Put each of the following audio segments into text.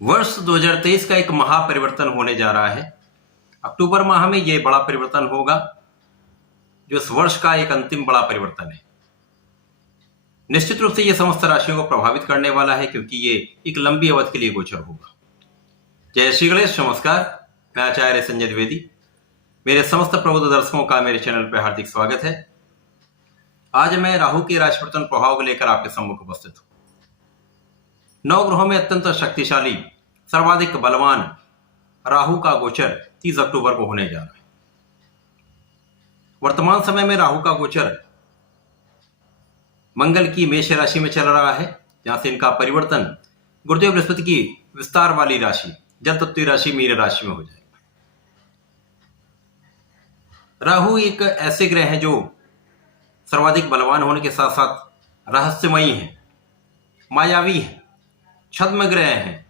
वर्ष 2023 का एक महापरिवर्तन होने जा रहा है। अक्टूबर माह में ये बड़ा परिवर्तन होगा, जो इस वर्ष का एक अंतिम बड़ा परिवर्तन है। निश्चित रूप से ये समस्त राशियों को प्रभावित करने वाला है, क्योंकि ये एक लंबी अवधि के लिए गोचर होगा। जय श्री गणेश, नमस्कार। मैं आचार्य संजय द्विवेदी। मेरे समस्त प्रबुद्ध दर्शकों का मेरे चैनल पर हार्दिक स्वागत है। आज मैं राहु के राशि परिवर्तन प्रभाव को लेकर आपके सम्मुख उपस्थित हूं। 9 ग्रहों में अत्यंत शक्तिशाली, सर्वाधिक बलवान राहु का गोचर 30 अक्टूबर को होने जा रहा है। वर्तमान समय में राहु का गोचर मंगल की मेष राशि में चल रहा है, जहां से इनका परिवर्तन गुरुदेव बृहस्पति की विस्तार वाली राशि जल तत्व राशि मीन राशि में हो जाएगा। राहु एक ऐसे ग्रह हैं जो सर्वाधिक बलवान होने के साथ साथ रहस्यमयी हैं, मायावी हैं, छद्म ग्रह हैं,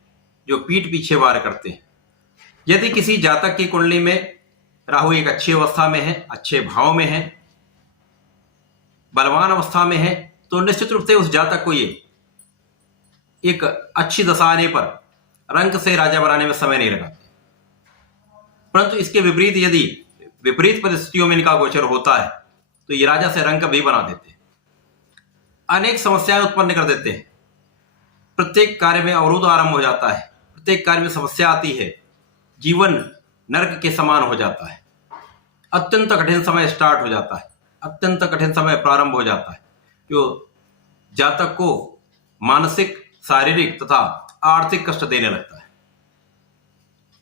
जो पीठ पीछे वार करते हैं। यदि किसी जातक की कुंडली में राहु एक अच्छी अवस्था में है, अच्छे भाव में है, बलवान अवस्था में है, तो निश्चित रूप से उस जातक को ये एक अच्छी दशा आने पर रंक से राजा बनाने में समय नहीं लगाते। परंतु इसके विपरीत यदि विपरीत परिस्थितियों में इनका गोचर होता है तो ये राजा से रंक भी बना देते हैं, अनेक समस्याएं उत्पन्न कर देते हैं। प्रत्येक कार्य में अवरोध आरंभ हो जाता है, प्रत्येक कार्य में समस्या आती है, जीवन नरक के समान हो जाता है। अत्यंत कठिन समय स्टार्ट हो जाता है, अत्यंत कठिन समय प्रारंभ हो जाता है, जो जातक को मानसिक, शारीरिक तथा आर्थिक कष्ट देने लगता है।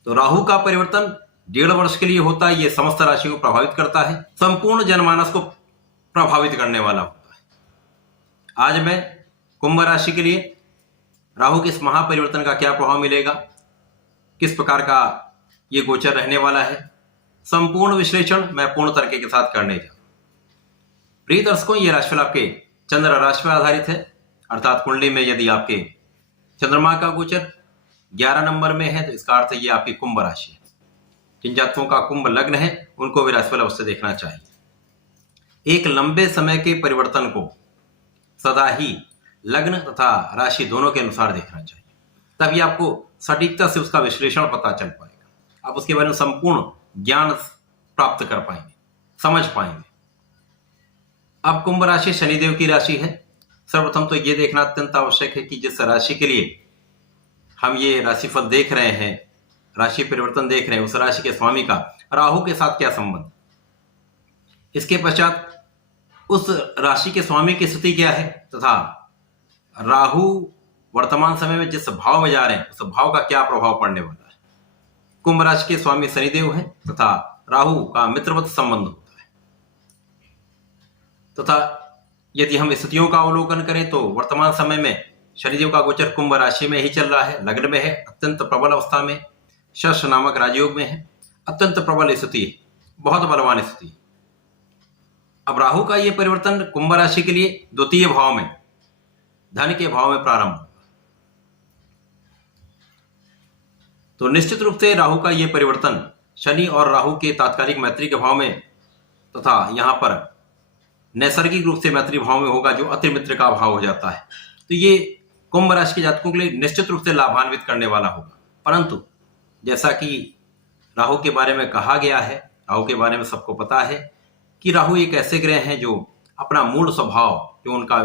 तो राहु का परिवर्तन 1.5 वर्ष के लिए होता है। यह समस्त राशि को प्रभावित करता है, संपूर्ण जनमानस को प्रभावित करने वाला होता है। आज मैं कुंभ राशि के लिए राहु के इस महापरिवर्तन का क्या प्रभाव मिलेगा, किस प्रकार का ये गोचर रहने वाला है, संपूर्ण विश्लेषण मैं पूर्ण तरीके के साथ करने जा रहा हूं। प्रिय दर्शकों, ये राशिफल आपके चंद्र राशि पर आधारित है, अर्थात कुंडली में यदि आपके चंद्रमा का गोचर 11 नंबर में है तो इसका अर्थ ये आपकी कुंभ राशि है। जिन जातकों का कुंभ लग्न है उनको भी राशिफल अवश्य देखना चाहिए। एक लंबे समय के परिवर्तन को सदा ही लग्न तथा राशि दोनों के अनुसार देखना चाहिए, तभी आपको सटीकता से उसका विश्लेषण पता चल पाएगा। आप उसके बारे में संपूर्ण ज्ञान प्राप्त कर पाएंगे, समझ पाएंगे। अब कुंभ राशि शनिदेव की राशि है। सर्वप्रथम तो यह देखना अत्यंत आवश्यक है कि जिस राशि के लिए हम ये राशिफल देख रहे हैं, राशि परिवर्तन देख रहे हैं, उस राशि के स्वामी का राहु के साथ क्या संबंध। इसके पश्चात उस राशि के स्वामी की स्थिति क्या है तथा राहु वर्तमान समय में जिस भाव में जा रहे हैं उस भाव का क्या प्रभाव पड़ने वाला है। कुंभ राशि के स्वामी शनिदेव हैं तथा राहु का मित्रवत संबंध होता है। तथा यदि हम स्थितियों का अवलोकन करें तो वर्तमान समय में शनिदेव का गोचर कुंभ राशि में ही चल रहा है, लग्न में है, अत्यंत प्रबल अवस्था में, शश नामक राजयोग में है, अत्यंत प्रबल स्थिति है, बहुत बलवान स्थिति। अब राहु का यह परिवर्तन कुंभ राशि के लिए द्वितीय भाव में, धन के भाव में प्रारंभ होगा। तो निश्चित रूप से राहु का यह परिवर्तन शनि और राहु के तात्कालिक मैत्री के भाव में तथा यहां पर नैसर्गिक रूप से मैत्री भाव में होगा, जो अति मित्र का भाव हो जाता है। तो ये कुंभ राशि के जातकों के लिए निश्चित रूप से लाभान्वित करने वाला होगा। परंतु जैसा कि राहु के बारे में कहा गया है, राहु के बारे में सबको पता है कि राहु एक ऐसे ग्रह हैं जो अपना मूल स्वभाव, जो उनका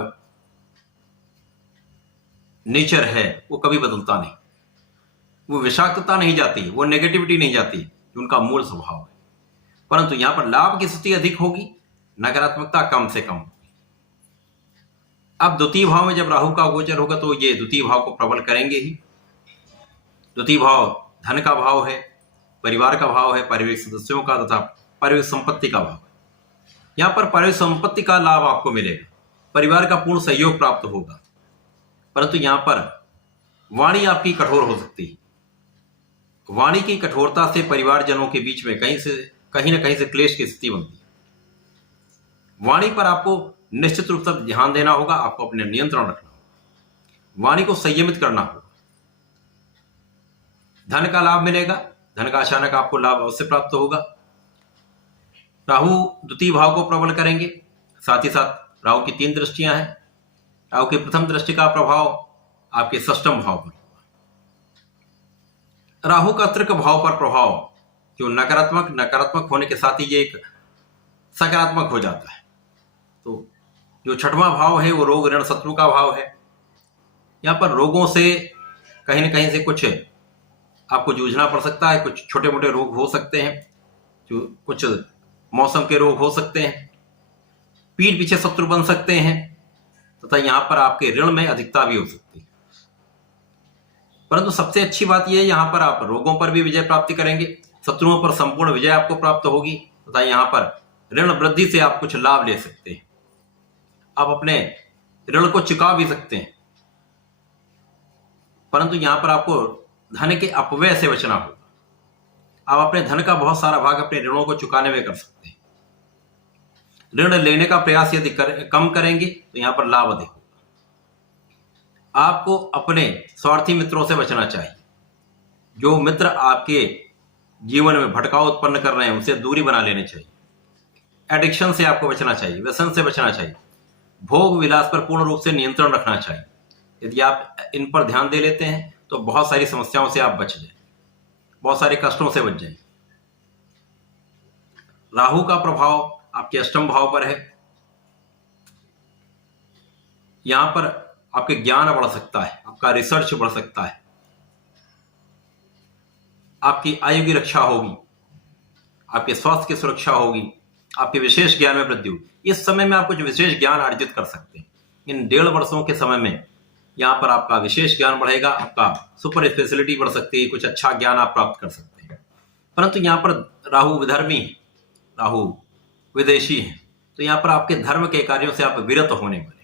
नेचर है, वो कभी बदलता नहीं। वो विषाक्तता नहीं जाती, वो नेगेटिविटी नहीं जाती, जो उनका मूल स्वभाव है। परंतु यहां पर लाभ की स्थिति अधिक होगी, नकारात्मकता कम से कम होगी। अब द्वितीय भाव में जब राहु का गोचर होगा तो ये द्वितीय भाव को प्रबल करेंगे ही। द्वितीय भाव धन का भाव है, परिवार का भाव है, पारिवारिक सदस्यों का तथा पारिवारिक संपत्ति का भाव है। यहां पर पारिवारिक संपत्ति का लाभ आपको मिलेगा, परिवार का पूर्ण सहयोग प्राप्त होगा। परंतु यहां पर वाणी आपकी कठोर हो सकती है। वाणी की कठोरता से परिवारजनों के बीच में कहीं ना कहीं से क्लेश की स्थिति बनती है। वाणी पर आपको निश्चित रूप से ध्यान देना होगा, आपको अपने नियंत्रण रखना होगा, वाणी को संयमित करना होगा। धन का लाभ मिलेगा, धन का अचानक आपको लाभ अवश्य प्राप्त होगा। राहु द्वितीय भाव को प्रबल करेंगे, साथ ही साथ राहु की 3 दृष्टियां हैं। राहु की प्रथम दृष्टि का प्रभाव आपके षष्ठम भाव पर होगा। राहु का तर्क भाव पर प्रभाव जो नकारात्मक होने के साथ ही ये एक सकारात्मक हो जाता है। तो जो छठवां भाव है वो रोग ऋण शत्रु का भाव है। यहाँ पर रोगों से कहीं न कहीं से कुछ आपको जूझना पड़ सकता है। कुछ छोटे मोटे रोग हो सकते हैं, जो कुछ मौसम के रोग हो सकते हैं, पीठ पीछे शत्रु बन सकते हैं, तथा यहाँ पर आपके ऋण में अधिकता भी हो सकती है। परंतु सबसे अच्छी बात यह है, यहाँ पर आप रोगों पर भी विजय प्राप्ति करेंगे, शत्रुओं पर संपूर्ण विजय आपको प्राप्त होगी, तथा यहाँ पर ऋण वृद्धि से आप कुछ लाभ ले सकते हैं। आप अपने ऋण को चुका भी सकते हैं, परंतु यहाँ पर आपको धन के अपव्यय से बचना होगा। आप अपने धन का बहुत सारा भाग अपने ऋणों को चुकाने में कर सकते हैं। ऋण लेने का प्रयास यदि कम करेंगे तो यहाँ पर लाभ अधिक होगा। आपको अपने स्वार्थी मित्रों से बचना चाहिए। जो मित्र आपके जीवन में भटकाव उत्पन्न कर रहे हैं उनसे दूरी बना लेनी चाहिए। एडिक्शन से आपको बचना चाहिए, व्यसन से बचना चाहिए, भोग विलास पर पूर्ण रूप से नियंत्रण रखना चाहिए। यदि आप इन पर ध्यान दे लेते हैं तो बहुत सारी समस्याओं से आप बच जाएं, बहुत सारे कष्टों से बच जाएं। राहु का प्रभाव आपके अष्टम भाव पर है। यहां पर आपके ज्ञान बढ़ सकता है, आपका रिसर्च बढ़ सकता है, आपकी आयु की रक्षा होगी, आपके स्वास्थ्य की सुरक्षा होगी, आपके विशेष ज्ञान में वृद्धि होगी। इस समय में आप कुछ विशेष ज्ञान अर्जित कर सकते हैं। इन 1.5 वर्षों के समय में यहाँ पर आपका विशेष ज्ञान बढ़ेगा, आपका सुपर स्पेशलिटी बढ़ सकती है, कुछ अच्छा ज्ञान आप प्राप्त कर सकते हैं। परंतु यहाँ पर राहु विधर्मी है, राहु विदेशी है, तो यहाँ पर आपके धर्म के कार्यों से आप विरत होने वाले।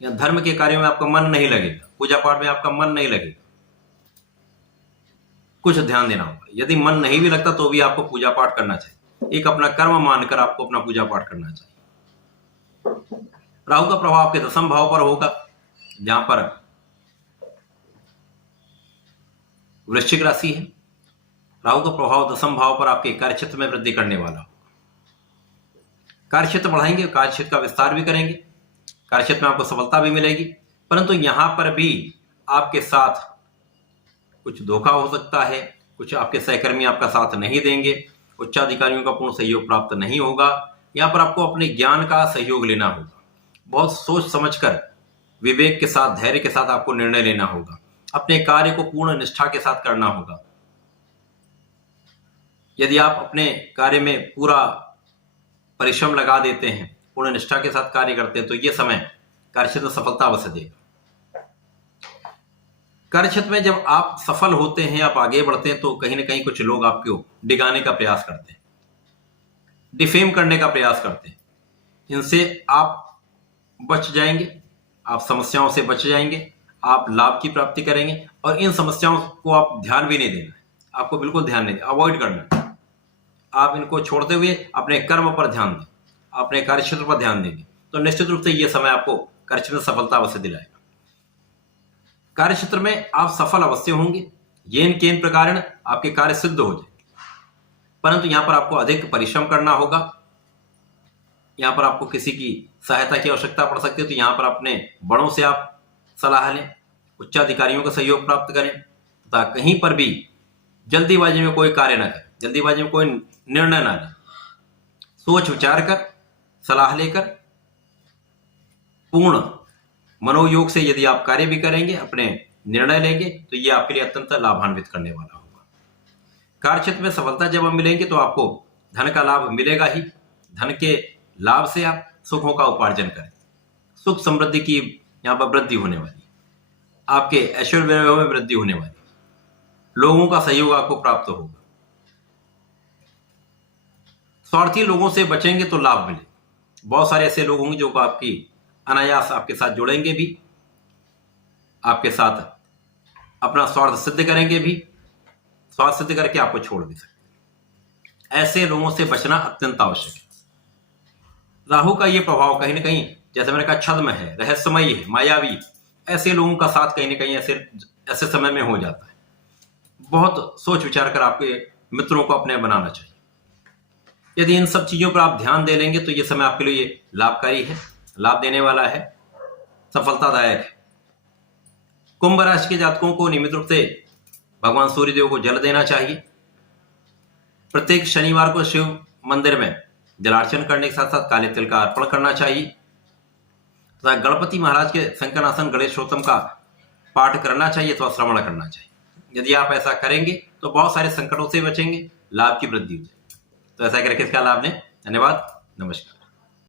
या धर्म के कार्यों में आपका मन नहीं लगेगा, पूजा पाठ में आपका मन नहीं लगेगा, कुछ ध्यान देना होगा। यदि मन नहीं भी लगता तो भी आपको पूजा पाठ करना चाहिए, एक अपना कर्म मानकर आपको अपना पूजा पाठ करना चाहिए। राहु का प्रभाव आपके 10वें भाव पर होगा, जहां पर वृश्चिक राशि है। राहु का प्रभाव 10वें भाव पर आपके कार्यक्षेत्र में वृद्धि करने वाला होगा। कार्यक्षेत्र बढ़ाएंगे, कार्यक्षेत्र का विस्तार भी करेंगे, कार्यक्षेत्र में आपको सफलता भी मिलेगी। परंतु यहां पर भी आपके साथ कुछ धोखा हो सकता है, कुछ आपके सहकर्मी आपका साथ नहीं देंगे, उच्चाधिकारियों का पूर्ण सहयोग प्राप्त नहीं होगा। यहाँ पर आपको अपने ज्ञान का सहयोग लेना होगा, बहुत सोच समझकर विवेक के साथ, धैर्य के साथ आपको निर्णय लेना होगा, अपने कार्य को पूर्ण निष्ठा के साथ करना होगा। यदि आप अपने कार्य में पूरा परिश्रम लगा देते हैं, पूर्ण निष्ठा के साथ कार्य करते हैं, तो ये समय कार्यक्षेत्र में सफलता अवश्य देगा। कार्यक्षेत्र में जब आप सफल होते हैं, आप आगे बढ़ते हैं, तो कहीं ना कहीं कुछ लोग आपको डिगाने का प्रयास करते हैं, डिफेम करने का प्रयास करते हैं। इनसे आप बच जाएंगे, आप समस्याओं से बच जाएंगे, आप लाभ की प्राप्ति करेंगे। और इन समस्याओं को आप ध्यान भी नहीं देना है, आपको बिल्कुल ध्यान नहीं देना, अवॉइड करना है। आप इनको छोड़ते हुए अपने कर्म पर ध्यान दें, अपने कार्यक्षेत्र पर ध्यान देंगे, तो निश्चित रूप से यह समय आपको कार्यक्षेत्र में सफलता अवश्य दिलाएगा। कार्यक्षेत्र में आप सफल अवश्य होंगे, येन केन प्रकारेण आपके कार्य सिद्ध हो जाएंगे। परंतु यहाँ पर आपको अधिक परिश्रम करना होगा, यहाँ पर आपको किसी की सहायता की आवश्यकता पड़ सकती है, तो यहाँ पर अपने बड़ों से आप सलाह लें, उच्चाधिकारियों का सहयोग प्राप्त करें, तथा कहीं पर भी जल्दीबाजी में कोई कार्य न करें, जल्दीबाजी में कोई निर्णय न लें। सोच विचार कर, सलाह लेकर, पूर्ण मनोयोग से यदि आप कार्य भी करेंगे, अपने निर्णय लेंगे, तो ये आपके लिए अत्यंत लाभान्वित करने वाला होगा। कार्यक्षेत्र में सफलता जब हम मिलेंगे तो आपको धन का लाभ मिलेगा ही। धन के लाभ से आप सुखों का उपार्जन करें, सुख समृद्धि की यहाँ पर वृद्धि होने वाली, आपके ऐश्वर्य में वृद्धि होने वाली, लोगों का सहयोग आपको प्राप्त होगा। स्वार्थी लोगों से बचेंगे तो लाभ मिले। बहुत सारे ऐसे लोग होंगे जो आपकी अनायास आपके साथ जुड़ेंगे भी, आपके साथ अपना स्वार्थ सिद्ध करेंगे भी, स्वार्थ सिद्ध करके आपको छोड़ भी सकते। ऐसे लोगों से बचना अत्यंत आवश्यक है। राहु का ये प्रभाव कहीं ना कहीं, जैसे मैंने कहा, छद्म है, रहस्यमयी है, मायावी। ऐसे लोगों का साथ कहीं ना कहीं ऐसे समय में हो जाता है। बहुत सोच विचार कर आपके मित्रों को अपने बनाना चाहिए। यदि इन सब चीजों पर आप ध्यान दे लेंगे तो ये समय आपके लिए लाभकारी है, लाभ देने वाला है, सफलतादायक है। कुंभ राशि के जातकों को नियमित रूप से भगवान सूर्यदेव को जल देना चाहिए। प्रत्येक शनिवार को शिव मंदिर में जलार्चन करने के साथ साथ काले तिल का अर्पण करना चाहिए तथा गणपति महाराज के संकनासन गणेशोत्तम का पाठ करना चाहिए अथवा श्रवण करना चाहिए। यदि आप ऐसा करेंगे तो बहुत सारे संकटों से बचेंगे, लाभ की वृद्धि हो जाएगी। तो ऐसा करके इसका लाभ लें। धन्यवाद, नमस्कार।